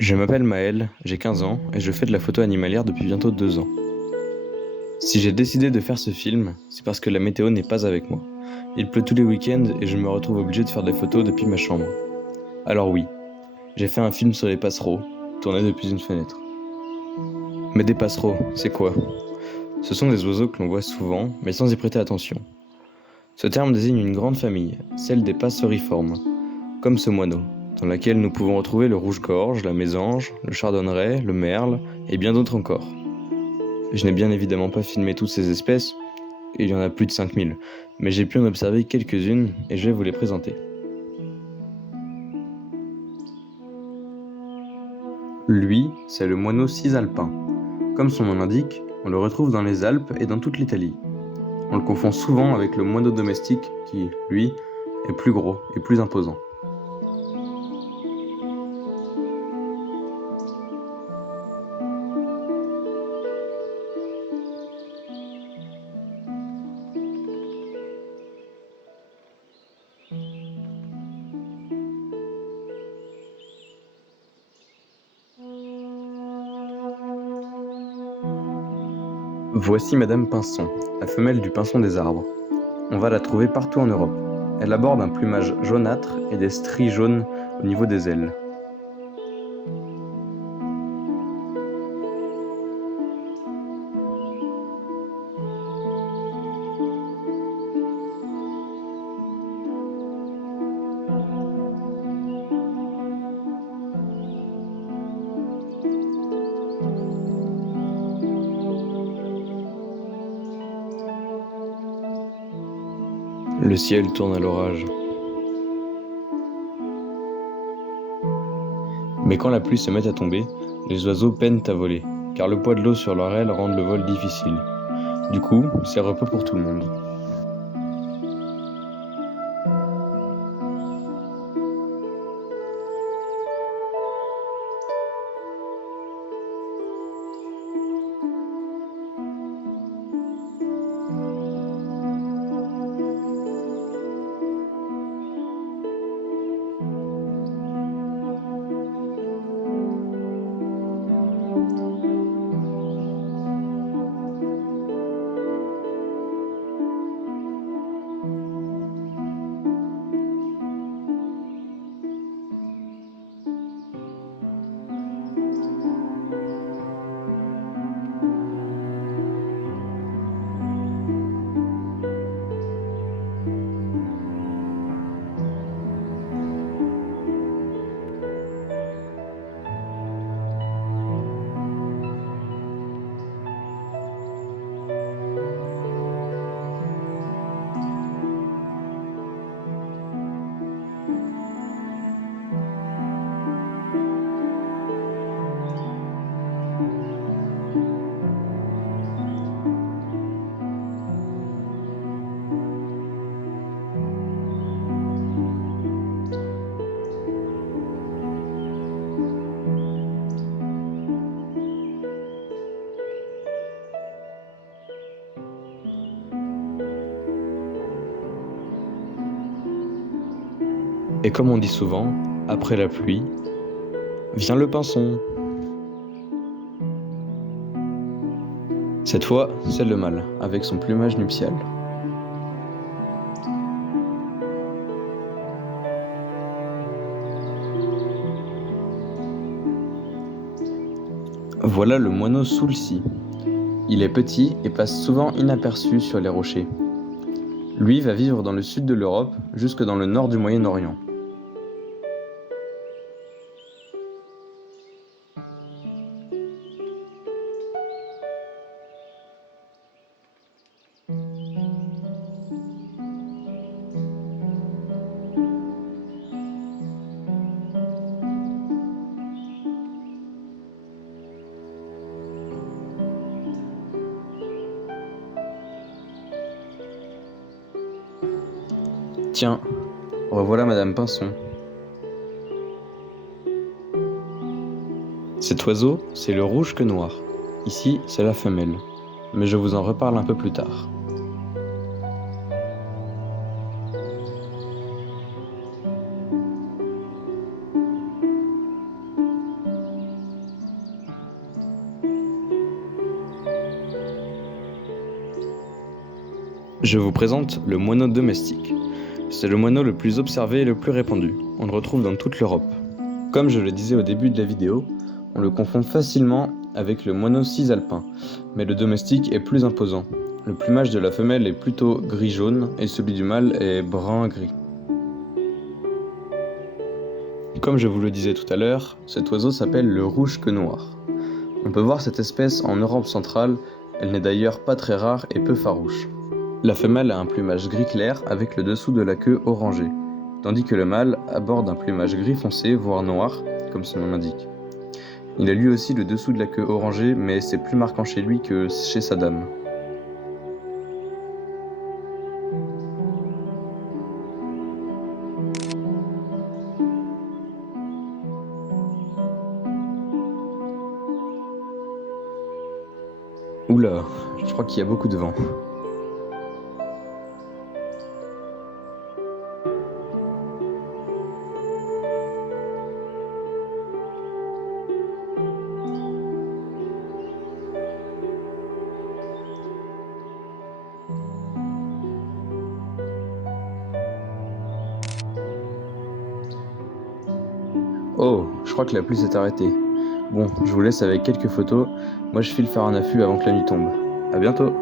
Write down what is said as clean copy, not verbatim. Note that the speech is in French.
Je m'appelle Maël, j'ai 15 ans et je fais de la photo animalière depuis bientôt 2 ans. Si j'ai décidé de faire ce film, c'est parce que la météo n'est pas avec moi. Il pleut tous les week-ends et je me retrouve obligé de faire des photos depuis ma chambre. Alors oui, j'ai fait un film sur les passereaux, tourné depuis une fenêtre. Mais des passereaux, c'est quoi? Ce sont des oiseaux que l'on voit souvent, mais sans y prêter attention. Ce terme désigne une grande famille, celle des passeriformes, comme ce moineau, dans laquelle nous pouvons retrouver le rouge-gorge, la mésange, le chardonneret, le merle et bien d'autres encore. Je n'ai bien évidemment pas filmé toutes ces espèces, il y en a plus de 5000, mais j'ai pu en observer quelques-unes et je vais vous les présenter. Lui, c'est le moineau cisalpin. Comme son nom l'indique, on le retrouve dans les Alpes et dans toute l'Italie. On le confond souvent avec le moineau domestique qui, lui, est plus gros et plus imposant. Voici Madame Pinson, la femelle du pinson des arbres. On va la trouver partout en Europe. Elle aborde un plumage jaunâtre et des stries jaunes au niveau des ailes. Le ciel tourne à l'orage. Mais quand la pluie se met à tomber, les oiseaux peinent à voler, car le poids de l'eau sur leur aile rend le vol difficile. Du coup, c'est repos pour tout le monde. Et comme on dit souvent, après la pluie, vient le pinson. Cette fois, c'est le mâle, avec son plumage nuptial. Voilà le moineau soulcy. Il est petit et passe souvent inaperçu sur les rochers. Lui va vivre dans le sud de l'Europe jusque dans le nord du Moyen-Orient. Tiens, revoilà Madame Pinson. Cet oiseau, c'est le rouge que noir. Ici, c'est la femelle. Mais je vous en reparle un peu plus tard. Je vous présente le moineau domestique. C'est le moineau le plus observé et le plus répandu. On le retrouve dans toute l'Europe. Comme je le disais au début de la vidéo, on le confond facilement avec le moineau cisalpin, mais le domestique est plus imposant. Le plumage de la femelle est plutôt gris-jaune et celui du mâle est brun-gris. Comme je vous le disais tout à l'heure, cet oiseau s'appelle le rouge-queue noir. On peut voir cette espèce en Europe centrale, elle n'est d'ailleurs pas très rare et peu farouche. La femelle a un plumage gris clair avec le dessous de la queue orangé, tandis que le mâle aborde un plumage gris foncé, voire noir, comme son nom l'indique. Il a lui aussi le dessous de la queue orangé, mais c'est plus marquant chez lui que chez sa dame. Oula, je crois qu'il y a beaucoup de vent. Oh, je crois que la pluie s'est arrêtée. Bon, je vous laisse avec quelques photos. Moi je file faire un affût avant que la nuit tombe. À bientôt!